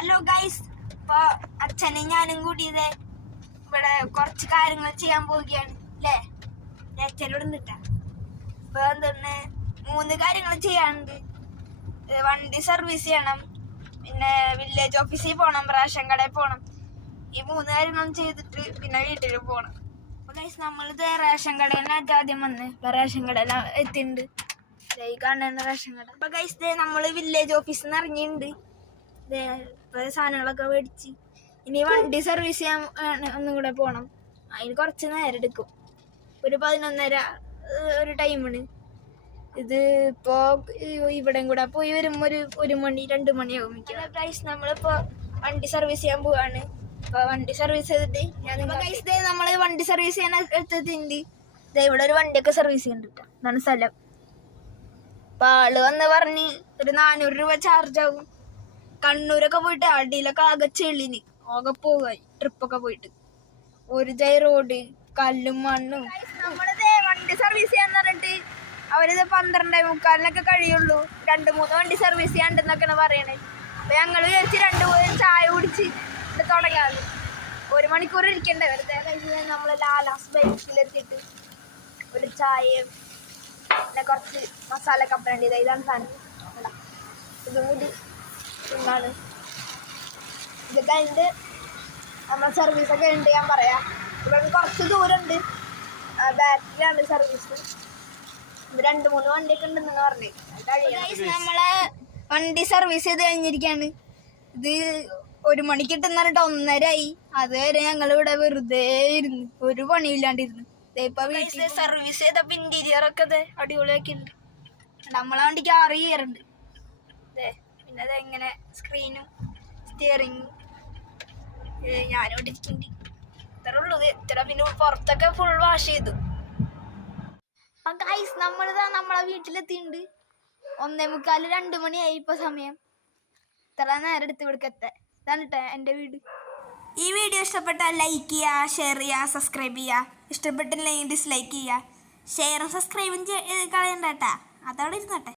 Hello guys, ഇപ്പൊ അച്ഛനും ഞാനും കൂടി ഇവിടെ കുറച്ച് കാര്യങ്ങൾ ചെയ്യാൻ പോവുകയാണ് അല്ലേ? അച്ഛനോട് നിട്ടാ ഇപ്പൊ എന്താണ് 3 കാര്യങ്ങൾ ചെയ്യാനുണ്ട്. വണ്ടി സർവീസ് ചെയ്യണം, പിന്നെ വില്ലേജ് ഓഫീസിൽ പോകണം, റേഷൻ കടയിൽ പോകണം. ഈ 3 കാര്യങ്ങളും ചെയ്തിട്ട് പിന്നെ വീട്ടിൽ പോകണം. അപ്പൊ ഗൈസ്, നമ്മളിത് റേഷൻ കടയിലാണ് ആദ്യം വന്ന്. ഇപ്പൊ റേഷൻ കടയെല്ലാം എത്തിയിട്ടുണ്ട്. ഈ കാണുന്ന റേഷൻ കട. അപ്പൊ ഗൈസ്, നമ്മള് വില്ലേജ് ഓഫീസിൽ നിന്ന് ഇറങ്ങിയിട്ടുണ്ട്. സാധനങ്ങളൊക്കെ മേടിച്ച് ഇനി വണ്ടി സർവീസ് ചെയ്യാൻ ഒന്നും കൂടെ പോണം. അതിന് കുറച്ച് നേരം എടുക്കും. ഒരു 11:30 ഒരു ടൈമാണ്. ഇത് ഇപ്പോ ഇവിടെയും കൂടെ പോയി വരുമ്പോ ഒരു മണി 2 മണിയാകും. ഗൈസ്, നമ്മളിപ്പോ വണ്ടി സർവീസ് ചെയ്യാൻ പോവാണ്. അപ്പൊ വണ്ടി സർവീസ് ചെയ്തിട്ട് നമ്മള് വണ്ടി സർവീസ് ചെയ്യാൻ എടുത്തിട്ടുണ്ട്. ഇവിടെ ഒരു വണ്ടിയൊക്കെ സർവീസ് ചെയ്യുന്നുണ്ട്. ഇതാണ് സ്ഥലം. അപ്പൊ ആള് വന്ന് പറഞ്ഞ് ഒരു 400 രൂപ ചാർജ് ആകും. കണ്ണൂരൊക്കെ പോയിട്ട് അടിയിലൊക്കെ ആകെ ചെളിന് ആകെ പോകായി. ട്രിപ്പൊക്കെ പോയിട്ട് ഒരു റോഡ് കല്ലും മണ്ണും. നമ്മളിത് വണ്ടി സർവീസ് ചെയ്യാന്ന് പറഞ്ഞിട്ട് അവരിത് 12:45 കഴിയുള്ളൂ. 2-3 വണ്ടി സർവീസ് ചെയ്യാണ്ടെന്നൊക്കെയാണ് പറയണേ. അപ്പൊ ഞങ്ങള് വിചാരിച്ച് 2 ചായ കുടിച്ച് തുടങ്ങാറ്. 1 മണിക്കൂർ ഇരിക്കണ്ടേ വെറുതെ. നമ്മള് ലാലാസ് ബൈക്കിലെത്തിയിട്ട് ഒരു ചായയും പിന്നെ കുറച്ച് മസാല കപ്പലണ്ടി. ഇതാണ് സാധനം. ഇതും കൂടി തിന്നാണ്. ഇത് കഴിഞ്ഞിട്ട് നമ്മൾ സർവീസൊക്കെ ഉണ്ട്. ഞാൻ പറയാം, ഇവിടെ കുറച്ച് ദൂരമുണ്ട്. ബാക്കിലാണ് സർവീസ്. 2-3 വണ്ടിയൊക്കെ ഉണ്ടെന്ന് പറഞ്ഞു. നമ്മളെ വണ്ടി സർവീസ് ചെയ്ത് കഴിഞ്ഞിരിക്കുകയാണ്. ഇത് 1 മണിക്ക് ഇട്ടെന്ന് പറഞ്ഞിട്ട് 1:30 ആയി. അതുവരെ ഞങ്ങൾ ഇവിടെ വെറുതെ ഇരുന്ന് ഒരു പണിയില്ലാണ്ടിരുന്നു. ഇപ്പൊ വീട്ടിൽ സർവീസ് ചെയ്തപ്പോ ഇന്റീരിയർ ഒക്കെ അടിപൊളിയാക്കി ഉണ്ട്. നമ്മളെ വണ്ടിക്ക് 6 ഗിയർ ഉണ്ട്. പിന്നെ അതെങ്ങനെ സ്ക്രീനും സ്റ്റിയറിങ്ങും ഞാനോട് ഇരിക്കുന്നുണ്ട്. ഇത്ര ഉള്ളൂ. ഇത്ര പിന്നെ പുറത്തൊക്കെ ഫുൾ വാഷ് ചെയ്തു. അപ്പൊ ഗൈസ്, നമ്മളിതാ നമ്മളെ വീട്ടിലെത്തിയിട്ടുണ്ട്. 1:45 2 മണിയായി ഇപ്പൊ സമയം. ഇത്ര നേരം എടുത്ത് ഇവിടേക്കെത്താൻ. ഇതാണ് കേട്ടോ എൻ്റെ വീട്. ഈ വീഡിയോ ഇഷ്ടപ്പെട്ടാൽ ലൈക്ക് ചെയ്യുക, ഷെയർ ചെയ്യുക, സബ്സ്ക്രൈബ് ചെയ്യുക. ഇഷ്ടപ്പെട്ടില്ലെങ്കിൽ ഡിസ്ലൈക്ക് ചെയ്യുക. ഷെയറും സബ്സ്ക്രൈബും കളയണ്ട കേട്ടാ. അതവിടെ ഇരുന്നട്ടെ.